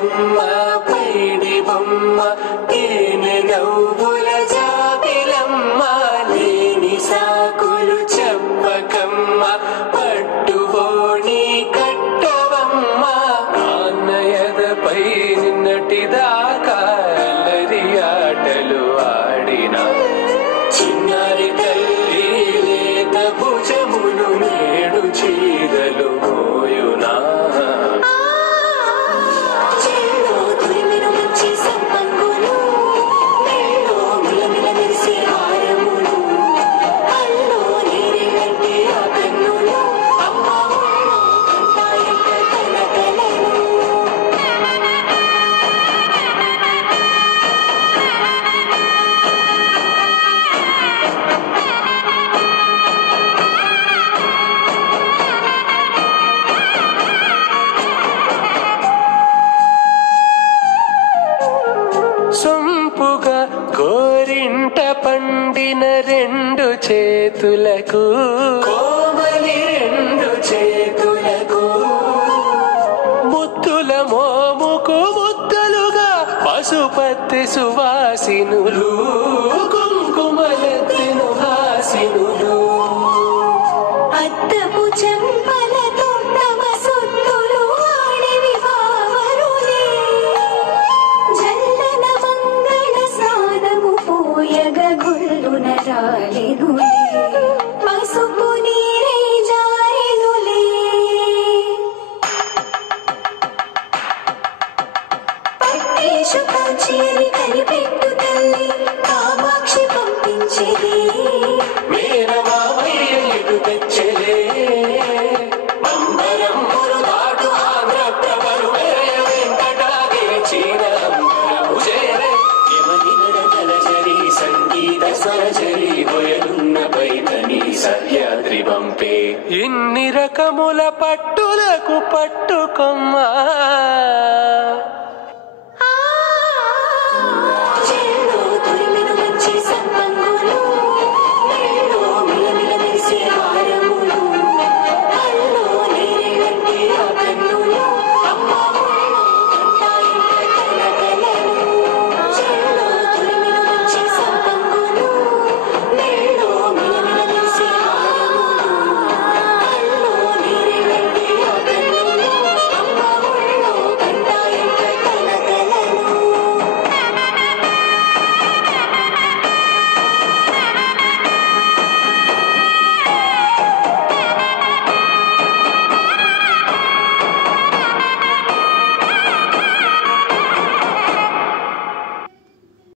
బుజ్జమ్మ పైడి బొమ్మ తేనె నవ్వుల జాబిలమ్మ లేని సాకులు చెప్పకమ్మ పట్టుబోని కట్టవమ్మ నాన్నయదపై నిన్నటిదాకా అల్లరి ఆటలు ఆడినా చిన్నారి తల్లి లేత భుజములు నేడు చీరలు మోయునా సొంపుగా గోరింట పండిన రెండు చేతులకు కోమలి రెండు చేతులకు ముద్దుల మోముకు ముద్దలుగా పసుపత్తి సువాసినులు కుంకుమలెత్తిను హాసినులు అద్దపు చెంపలతో తమ సొత్తులు ఆడివి బావరులే జల్లన మంగళ స్నానము పోయగ గుల్లున రాలెనులే పసుపు నీరై జారెనులే పట్టేషు కాంచియని కనిపెట్టు తల్లి కామాక్షి పంపించేది ఇన్ని రకముల పట్టులకు పట్టుకొమ్మా